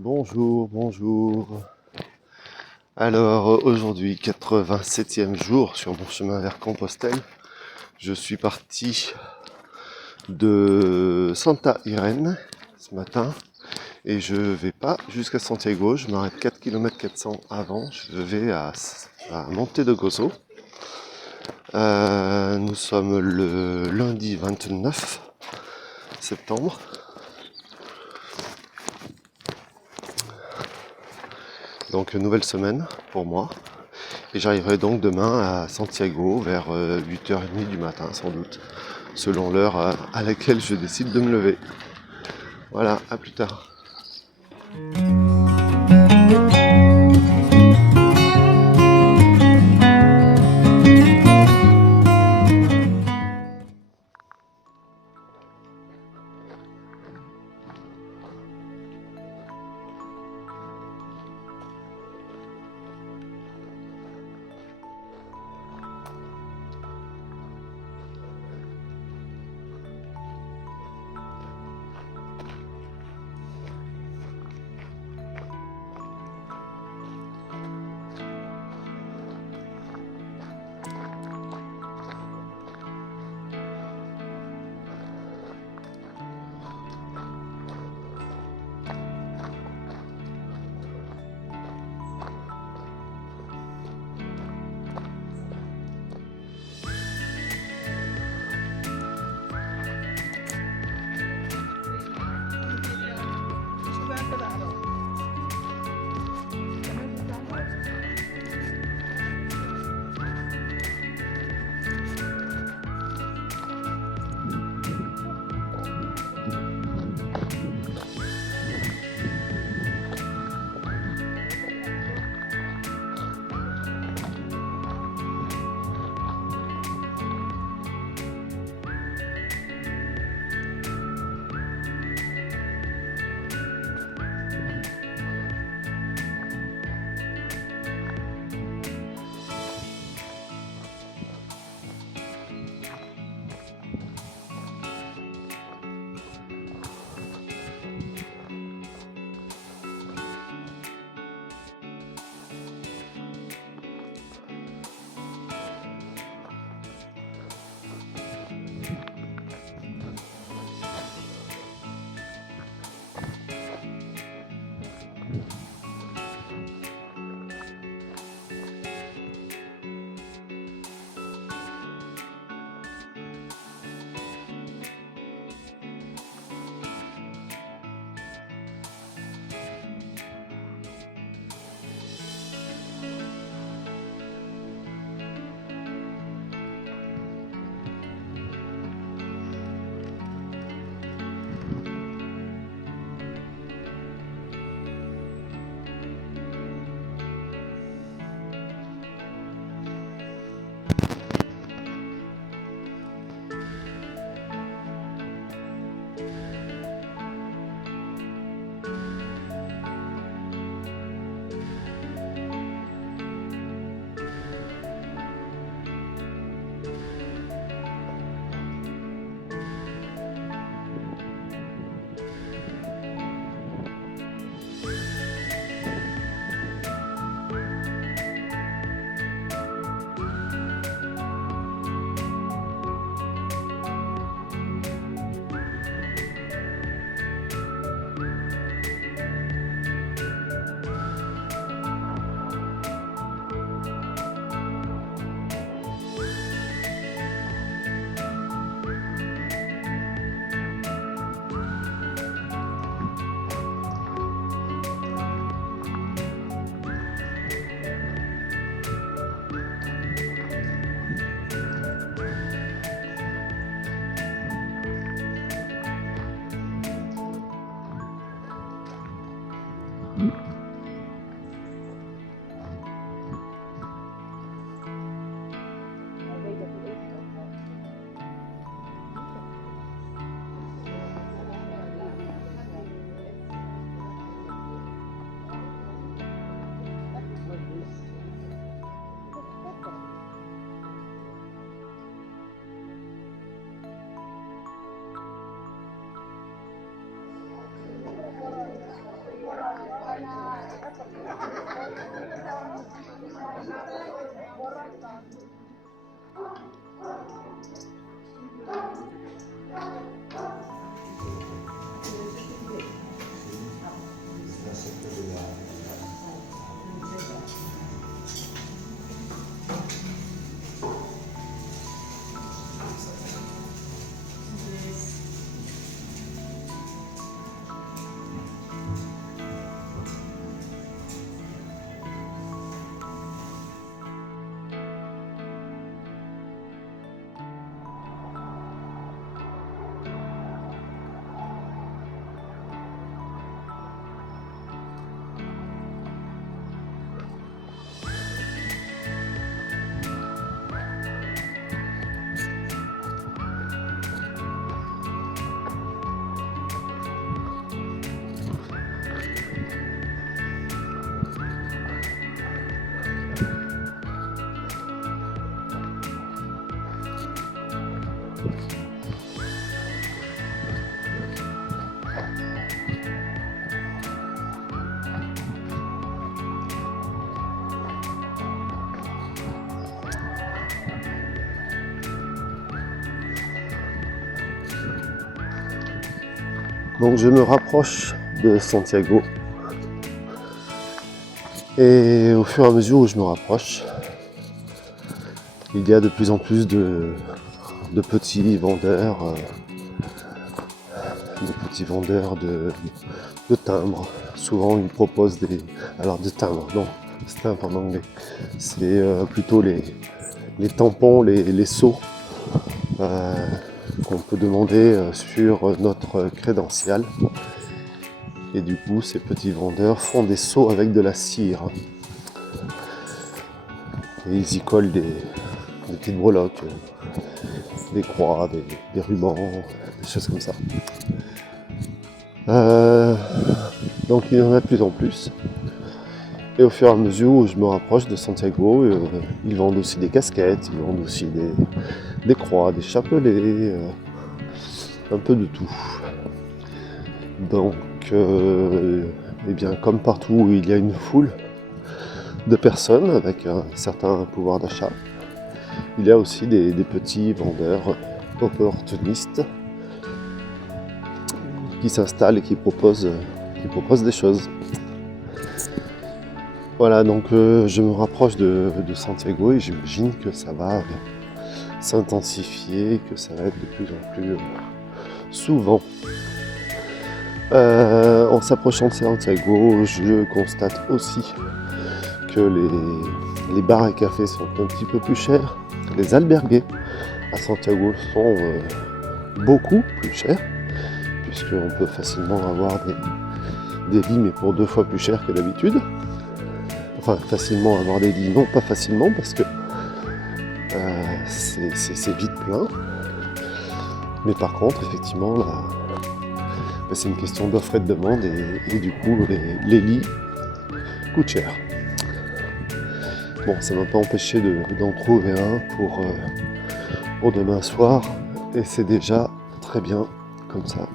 Bonjour, bonjour. Alors aujourd'hui, 87e jour sur mon chemin vers Compostelle. Je suis parti de Santa Irene ce matin et je vais pas jusqu'à Santiago. Je m'arrête 4 km 400 avant. Je vais à Monte de Gozo. Nous sommes le lundi 29 septembre. Donc nouvelle semaine pour moi. Et j'arriverai donc demain à Santiago vers 8h30 du matin sans doute, selon l'heure à laquelle je décide de me lever. Voilà, à plus tard. Donc je me rapproche de Santiago. Et au fur et à mesure où je me rapproche, il y a de plus en plus de petits vendeurs, de timbres. Souvent ils proposent de timbres, non, stamp en anglais. C'est plutôt les tampons, les sceaux qu'on peut demander sur notre crédential. Et du coup, ces petits vendeurs font des seaux avec de la cire. Et ils y collent des petites breloques, des croix, des rubans, des choses comme ça. Donc il y en a de plus en plus. Et au fur et à mesure où je me rapproche de Santiago, ils vendent aussi des casquettes, ils vendent aussi des croix, des chapelets, un peu de tout. Donc, eh bien, comme partout où il y a une foule de personnes avec un certain pouvoir d'achat, il y a aussi des petits vendeurs opportunistes qui s'installent et qui proposent des choses. Voilà, donc je me rapproche de Santiago et j'imagine que ça va s'intensifier, que ça va être de plus en plus souvent. En s'approchant de Santiago, je constate aussi que les bars et cafés sont un petit peu plus chers. Les albergues à Santiago sont beaucoup plus chers, puisqu'on peut facilement avoir des lits, mais pour 2 fois plus cher que d'habitude. Enfin, facilement avoir des lits, non pas facilement, parce que c'est vite plein. Mais par contre, effectivement, c'est une question d'offre et de demande, et du coup, les lits coûtent cher. Bon, ça ne m'a pas empêché d'en trouver un pour demain soir, et c'est déjà très bien comme ça.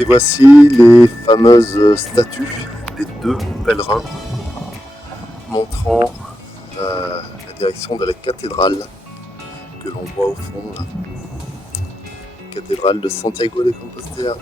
Et voici les fameuses statues des 2 pèlerins montrant la direction de la cathédrale que l'on voit au fond, la cathédrale de Santiago de Compostela.